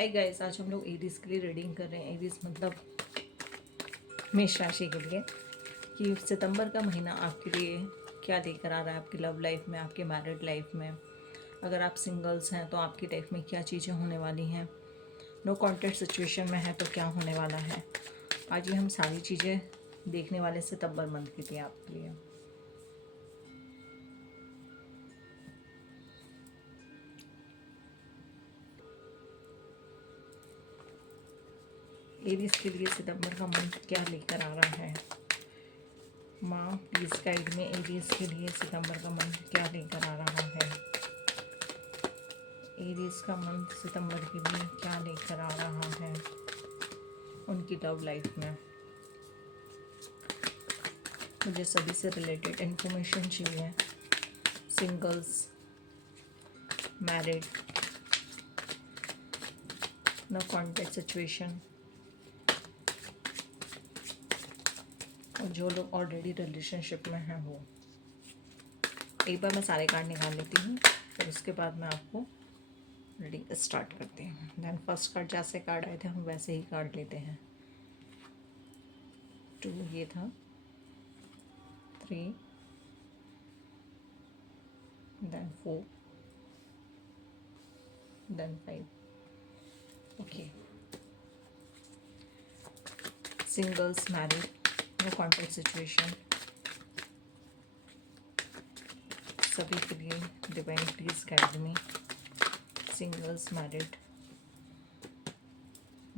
Hi guys, आज हम लोग एरीज के लिए रीडिंग कर रहे हैं। एरीज मतलब मेष राशि के लिए कि सितंबर का महीना आपके लिए क्या लेकर आ रहा है, आपकी लव लाइफ में, आपके मैरिड लाइफ में। अगर आप सिंगल्स हैं तो आपकी लाइफ में क्या चीज़ें होने वाली हैं, नो कॉन्टैक्ट सिचुएशन में है तो क्या होने वाला है। आज ये हम सारी चीज़ें देखने वाले सितंबर मंथ के लिए आपके लिए। एरीज के लिए सितंबर का मंथ क्या लेकर आ रहा है। माँ प्लीज़ गाइड में एरीज के लिए सितंबर का मंथ क्या लेकर आ रहा है। एरीज का मंथ सितंबर के लिए क्या लेकर आ रहा है उनकी लव लाइफ में। मुझे सभी से रिलेटेड इन्फॉर्मेशन चाहिए। Singles, married, no contact situation, और जो लोग ऑलरेडी रिलेशनशिप में हैं वो। एक बार मैं सारे कार्ड निकाल लेती हूँ, फिर उसके बाद मैं आपको रीडिंग स्टार्ट करती हूँ। देन फर्स्ट कार्ड जैसे कार्ड आए थे हम वैसे ही कार्ड लेते हैं। 2 ये था, 3, then 4, then 5। Okay, singles, married, no contact situation, सभी के लिए divine please guide me. Singles, married,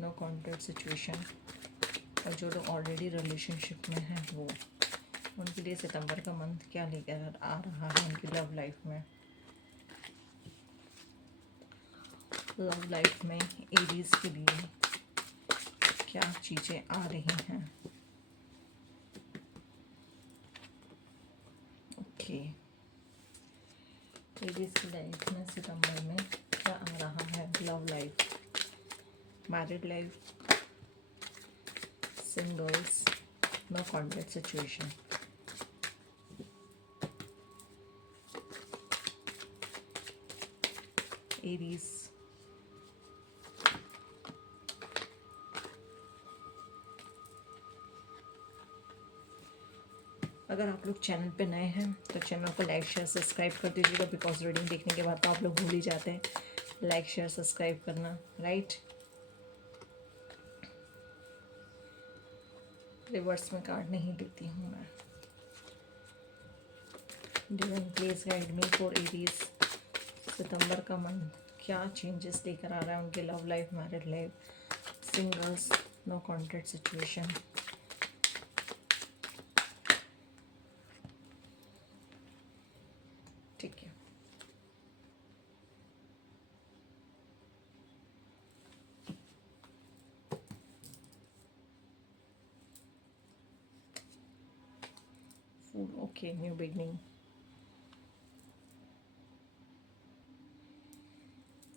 no contact situation, और जो लोग ऑलरेडी रिलेशनशिप में हैं वो, उनके लिए सितंबर का मंथ क्या लेकर आ रहा है उनकी लव लाइफ में। लव लाइफ में एरीज के लिए क्या चीज़ें आ रही हैं। ओके, एरीज की लाइफ में सितंबर में क्या आ रहा है। Love life, married life, singles, no contact situation, Aries. अगर आप लोग चैनल पे नए हैं तो चैनल को लाइक शेयर सब्सक्राइब कर दीजिएगा, बिकॉज रीडिंग देखने के बाद तो आप लोग भूल ही जाते हैं लाइक शेयर सब्सक्राइब करना, राइट। रिवर्स में कार्ड नहीं लेती हूँ मैं। Divine please guide me for Aries, सितंबर का मंथ क्या चेंजेस लेकर आ रहा है उनके love life, married life, singles, no contact situation. ठीक है, fool. Okay, new beginning.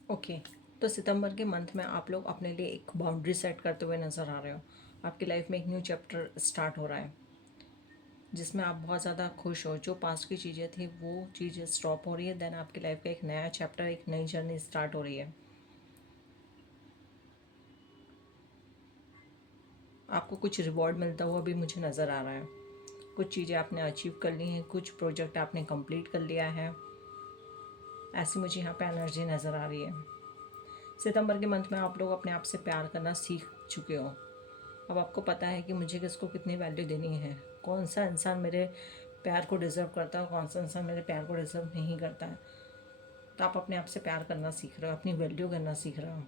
Okay, तो सितंबर के मंथ में आप लोग अपने लिए एक बाउंड्री सेट करते हुए नज़र आ रहे हो। आपकी लाइफ में एक न्यू चैप्टर स्टार्ट हो रहा है जिसमें आप बहुत ज़्यादा खुश हो। जो पास्ट की चीज़ें थी वो चीज़ें स्टॉप हो रही है। देन आपकी लाइफ का एक नया चैप्टर, एक नई जर्नी स्टार्ट हो रही है। आपको कुछ रिवॉर्ड मिलता हुआ भी मुझे नज़र आ रहा है। कुछ चीज़ें आपने अचीव कर ली हैं, कुछ प्रोजेक्ट आपने कंप्लीट कर लिया है, ऐसी मुझे यहाँ पे एनर्जी नज़र आ रही है। सितंबर के मंथ में आप लोग अपने आप से प्यार करना सीख चुके हो। अब आपको पता है कि मुझे किसको कितनी वैल्यू देनी है, कौन सा इंसान मेरे प्यार को डिज़र्व करता है, कौन सा इंसान मेरे प्यार को डिज़र्व नहीं करता है। तो आप अपने आप से प्यार करना सीख रहे हो, अपनी वैल्यू करना सीख रहे हो।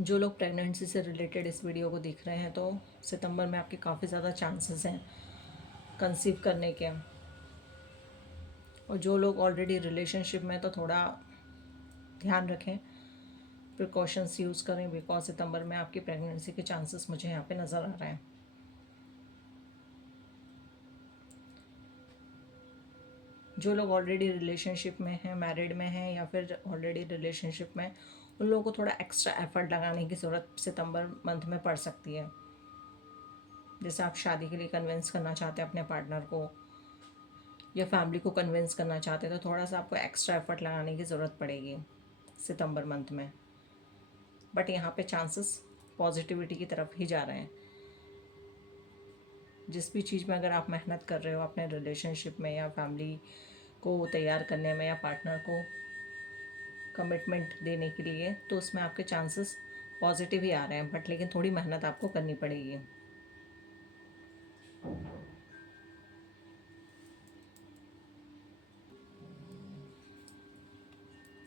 जो लोग प्रेगनेंसी से रिलेटेड इस वीडियो को देख रहे हैं तो सितंबर में आपके काफ़ी ज़्यादा चांसेस हैं कंसीव करने के। और जो लोग ऑलरेडी रिलेशनशिप में तो थोड़ा ध्यान रखें, प्रिकॉशंस यूज़ करें, बिकॉज सितंबर में आपकी प्रेगनेंसी के चांसेस मुझे यहाँ पे नज़र आ रहे हैं। जो लोग ऑलरेडी रिलेशनशिप में हैं, मैरिड में हैं या फिर ऑलरेडी रिलेशनशिप में, उन लोगों को थोड़ा एक्स्ट्रा एफर्ट लगाने की ज़रूरत सितंबर मंथ में पड़ सकती है। जैसे आप शादी के लिए कन्विंस करना चाहते हैं अपने पार्टनर को या फैमिली को कन्विंस करना चाहते हैं तो थोड़ा सा आपको एक्स्ट्रा एफर्ट लगाने की ज़रूरत पड़ेगी सितंबर मंथ में। बट यहाँ पे चांसेस पॉजिटिविटी की तरफ ही जा रहे हैं। जिस भी चीज़ में अगर आप मेहनत कर रहे हो अपने रिलेशनशिप में या फैमिली को तैयार करने में या पार्टनर को कमिटमेंट देने के लिए, तो उसमें आपके चांसेस पॉजिटिव ही आ रहे हैं, बट लेकिन थोड़ी मेहनत आपको करनी पड़ेगी।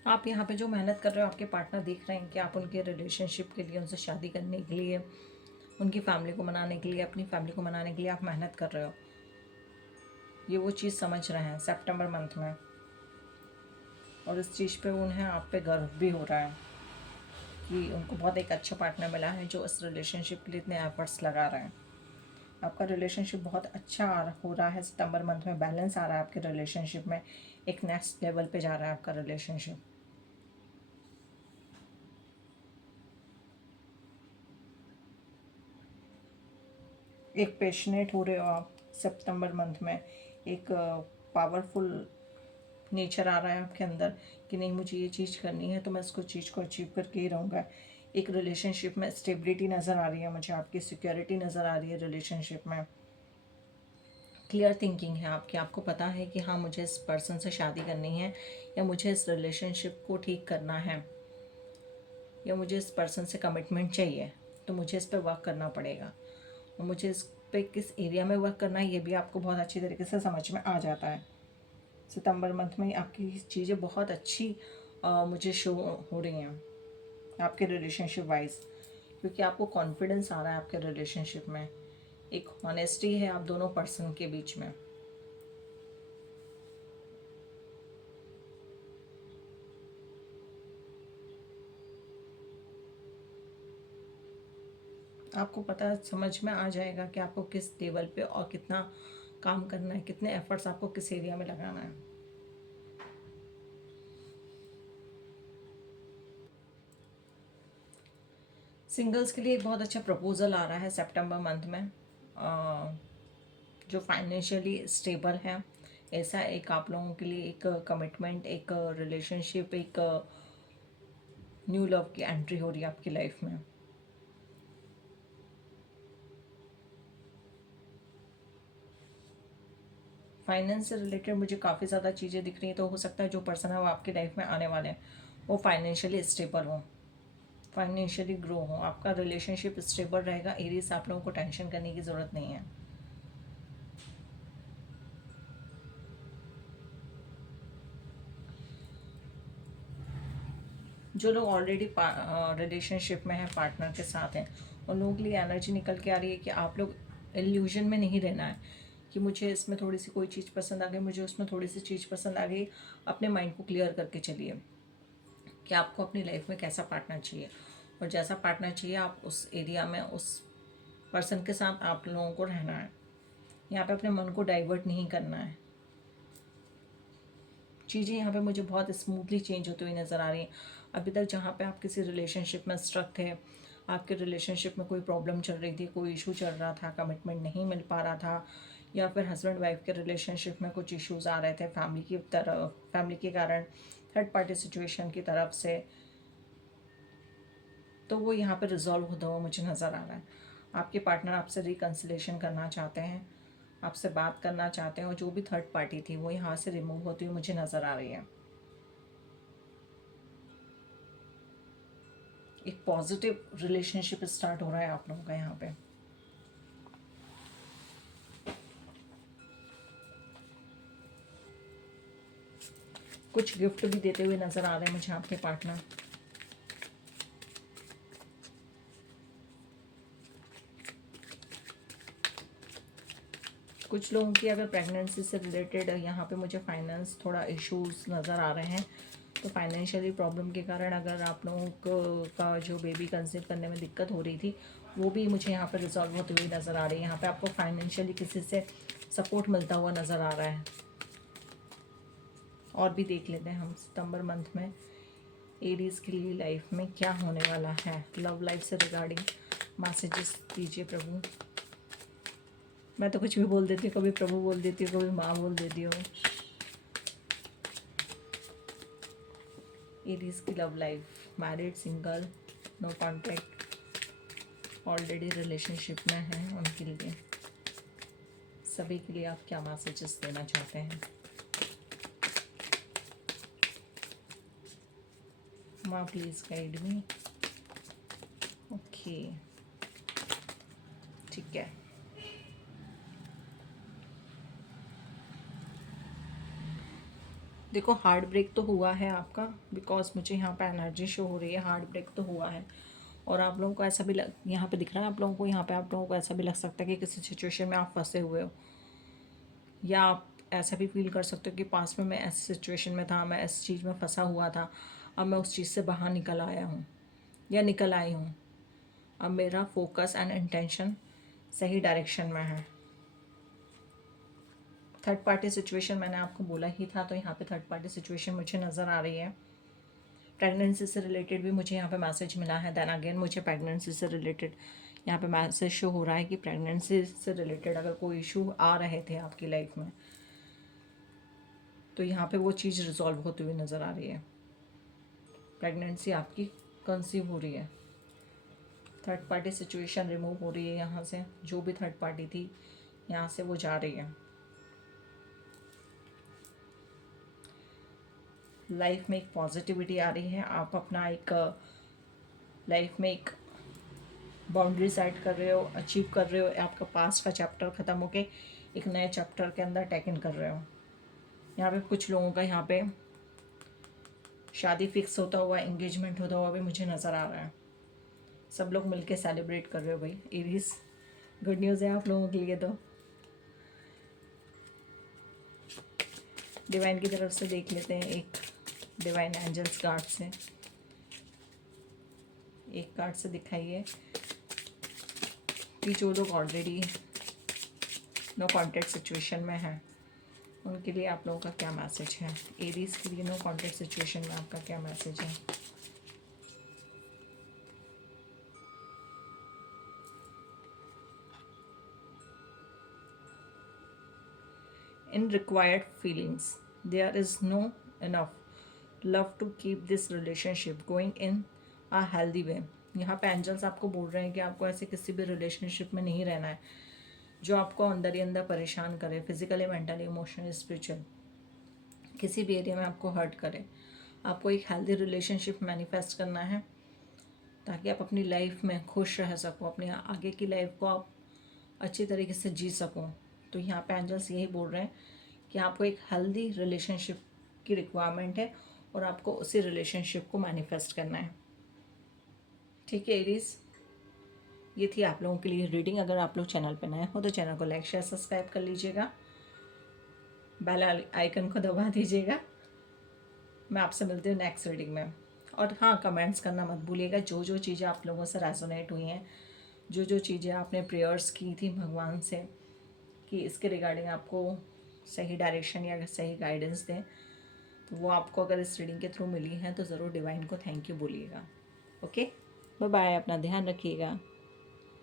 आप यहाँ पे जो मेहनत कर रहे हो, आपके पार्टनर देख रहे हैं कि आप उनके रिलेशनशिप के लिए, उनसे शादी करने के लिए, उनकी फैमिली को मनाने के लिए, अपनी फैमिली को मनाने के लिए आप मेहनत कर रहे हो। ये वो चीज़ समझ रहे हैं सितंबर मंथ में, और इस चीज़ पे उन्हें आप पे गर्व भी हो रहा है कि उनको बहुत एक अच्छा पार्टनर मिला है जो इस रिलेशनशिप के लिए इतने एफर्ट्स लगा रहे हैं। आपका रिलेशनशिप बहुत अच्छा हो रहा है सितंबर मंथ में, बैलेंस आ रहा है आपके रिलेशनशिप में, एक नेक्स्ट लेवल पे जा रहा है आपका रिलेशनशिप। एक पैशनेट हो रहे हो आप सितंबर मंथ में, एक पावरफुल नेचर आ रहा है आपके अंदर कि नहीं मुझे ये चीज़ करनी है तो मैं इसको चीज़ को अचीव करके ही रहूँगा। एक रिलेशनशिप में स्टेबिलिटी नज़र आ रही है मुझे, आपकी सिक्योरिटी नज़र आ रही है रिलेशनशिप में। क्लियर थिंकिंग है आपकी, आपको पता है कि हाँ मुझे इस पर्सन से शादी करनी है, या मुझे इस रिलेशनशिप को ठीक करना है, या मुझे इस पर्सन से कमिटमेंट चाहिए, तो मुझे इस पर वर्क करना पड़ेगा। और मुझे इस पे किस एरिया में वर्क करना है ये भी आपको बहुत अच्छी तरीके से समझ में आ जाता है। सितंबर मंथ में आपकी चीज़ें बहुत अच्छी मुझे शो हो रही हैं आपके रिलेशनशिप वाइज, क्योंकि आपको कॉन्फिडेंस आ रहा है आपके रिलेशनशिप में, एक ऑनेस्टी है आप दोनों पर्सन के बीच में। आपको पता समझ में आ जाएगा कि आपको किस लेवल पे और कितना काम करना है, कितने एफर्ट्स आपको किस एरिया में लगाना है। सिंगल्स के लिए एक बहुत अच्छा प्रपोजल आ रहा है सितंबर मंथ में, जो फाइनेंशियली स्टेबल है, ऐसा एक आप लोगों के लिए एक कमिटमेंट, एक रिलेशनशिप, एक न्यू लव की एंट्री हो रही है आपकी लाइफ में। फाइनेंस से रिलेटेड मुझे काफ़ी ज़्यादा चीज़ें दिख रही हैं, तो हो सकता है जो पर्सन है वो आपकी लाइफ में आने वाले हैं वो फाइनेंशियली स्टेबल हो, फाइनेंशियली ग्रो हो, आपका रिलेशनशिप स्टेबल रहेगा। एरीज आप लोगों को टेंशन करने की ज़रूरत नहीं है। जो लोग ऑलरेडी रिलेशनशिप में हैं, पार्टनर के साथ हैं, उन लोगों के लिए एनर्जी निकल के आ रही है कि आप लोग इल्यूजन में नहीं रहना है कि मुझे इसमें थोड़ी सी कोई चीज़ पसंद आ गई, मुझे उसमें थोड़ी सी चीज़ पसंद आ गई। अपने माइंड को क्लियर करके चलिए कि आपको अपनी लाइफ में कैसा पार्टनर चाहिए, और जैसा पार्टनर चाहिए आप उस एरिया में उस पर्सन के साथ आप लोगों को रहना है। यहाँ पे अपने मन को डाइवर्ट नहीं करना है। चीज़ें यहाँ पे मुझे बहुत स्मूथली चेंज होती हुई नज़र आ रही हैं। अभी तक जहाँ पे आप किसी रिलेशनशिप में स्ट्रक थे, आपके रिलेशनशिप में कोई प्रॉब्लम चल रही थी, कोई इशू चल रहा था, कमिटमेंट नहीं मिल पा रहा था, या फिर हस्बैंड वाइफ के रिलेशनशिप में कुछ इश्यूज़ आ रहे थे फैमिली के कारण, थर्ड पार्टी सिचुएशन की तरफ से, तो वो यहाँ पे रिजॉल्व होता हुआ मुझे नज़र आ रहा है। आपके पार्टनर आपसे रिकन्सिलेशन करना चाहते हैं, आपसे बात करना चाहते हैं, और जो भी थर्ड पार्टी थी वो यहाँ से रिमूव होती हुई मुझे नज़र आ रही है। एक पॉजिटिव रिलेशनशिप स्टार्ट हो रहा है आप लोगों का यहाँ पे। कुछ गिफ्ट भी देते हुए नज़र आ रहे हैं मुझे आपके पार्टनर। कुछ लोगों की अगर प्रेगनेंसी से रिलेटेड यहाँ पे मुझे फाइनेंस थोड़ा इश्यूज नज़र आ रहे हैं, तो फाइनेंशियली प्रॉब्लम के कारण अगर आप लोगों का जो बेबी कंसीव करने में दिक्कत हो रही थी वो भी मुझे यहाँ पर रिजॉल्व होती हुई नज़र आ रही है। यहाँ पे आपको फाइनेंशियली किसी से सपोर्ट मिलता हुआ नज़र आ रहा है। और भी देख लेते हैं हम सितंबर मंथ में एरीज के लिए लाइफ में क्या होने वाला है। लव लाइफ से रिगार्डिंग मैसेजेस दीजिए प्रभु। मैं तो कुछ भी बोल देती हूँ, कभी प्रभु बोल देती हूँ, कभी माँ बोल देती हूँ। एरीज की love life, married, single, no contact, already relationship में हैं, उनके लिए, सभी के लिए आप क्या मैसेजेस देना चाहते हैं? माँ प्लीज़ गाइड मी। ओके, ठीक है। देखो हार्ट ब्रेक तो हुआ है आपका, बिकॉज मुझे यहाँ पे एनर्जी शो हो रही है, हार्ट ब्रेक तो हुआ है। और आप लोगों को ऐसा भी यहाँ पे दिख रहा है, आप लोगों को यहाँ पे आप लोगों को ऐसा भी लग सकता है कि किसी सिचुएशन में आप फंसे हुए हो, या आप ऐसा भी फील कर सकते हो कि पास में मैं ऐसी सिचुएशन में था, मैं इस चीज़ में फंसा हुआ था, अब मैं उस चीज़ से बाहर निकल आया हूँ या निकल आई हूँ। अब मेरा फोकस एंड इंटेंशन सही डायरेक्शन में है। थर्ड पार्टी सिचुएशन मैंने आपको बोला ही था, तो यहाँ पे थर्ड पार्टी सिचुएशन मुझे नज़र आ रही है। प्रेगनेंसी से रिलेटेड भी मुझे यहाँ पे मैसेज मिला है। देन अगेन मुझे प्रेगनेंसी से रिलेटेड यहाँ पे मैसेज शो हो रहा है कि प्रेगनेंसी से रिलेटेड अगर कोई इशू आ रहे थे आपकी लाइफ में, तो यहाँ पे वो चीज़ रिजॉल्व होती हुई नज़र आ रही है। प्रेगनेंसी आपकी कंसीव हो रही है। थर्ड पार्टी सिचुएशन रिमूव हो रही है यहाँ से, जो भी थर्ड पार्टी थी यहाँ से वो जा रही है। लाइफ में एक पॉजिटिविटी आ रही है। आप अपना एक लाइफ में एक बाउंड्री सेट कर रहे हो, अचीव कर रहे हो, आपका पास्ट का चैप्टर ख़त्म होके एक नए चैप्टर के अंदर टेक इन कर रहे हो। यहाँ पे कुछ लोगों का यहाँ पे शादी फिक्स होता हुआ, एंगेजमेंट होता हुआ भी मुझे नज़र आ रहा है। सब लोग मिलके सेलिब्रेट कर रहे हो भाई। एरीज, गुड न्यूज़ है आप लोगों के लिए। तो डिवाइन की तरफ से देख लेते हैं, एक डिवाइन एंजल्स कार्ड से, एक कार्ड से दिखाइए कि जो लोग ऑलरेडी नो कॉन्टैक्ट सिचुएशन में हैं उनके लिए आप लोगों का क्या मैसेज है। एरीज के लिए नो कॉन्टैक्ट सिचुएशन में आपका क्या मैसेज है। In required feelings, there is no enough love to keep this relationship going in a healthy way। यहाँ पे एंजल्स आपको बोल रहे हैं कि आपको ऐसे किसी भी रिलेशनशिप में नहीं रहना है जो आपको अंदर ही अंदर परेशान करे, फिजिकली, मेंटली, इमोशनली, स्पिरिचुअल, किसी भी एरिया में आपको हर्ट करे। आपको एक हेल्दी रिलेशनशिप मैनिफेस्ट करना है ताकि आप अपनी लाइफ में खुश रह सको, अपनी आगे की लाइफ को आप अच्छी तरीके से जी सको। तो यहाँ पे एंजल्स यही बोल रहे हैं कि आपको एक हेल्दी रिलेशनशिप की रिक्वायरमेंट है और आपको उसी रिलेशनशिप को मैनिफेस्ट करना है। ठीक है एरीज, ये थी आप लोगों के लिए रीडिंग। अगर आप लोग चैनल पर नए हो तो चैनल को लाइक शेयर सब्सक्राइब कर लीजिएगा, बेल आइकन को दबा दीजिएगा। मैं आपसे मिलती हूँ नेक्स्ट रीडिंग में। और हाँ, कमेंट्स करना मत भूलिएगा, जो जो चीज़ें आप लोगों से रेजोनेट हुई हैं, जो जो चीज़ें आपने प्रेयर्स की थी भगवान से कि इसके रिगार्डिंग आपको सही डायरेक्शन या सही गाइडेंस दें, तो वो आपको अगर इस रीडिंग के थ्रू मिली हैं तो ज़रूर डिवाइन को थैंक यू बोलिएगा। ओके, बाय बाय, अपना ध्यान रखिएगा।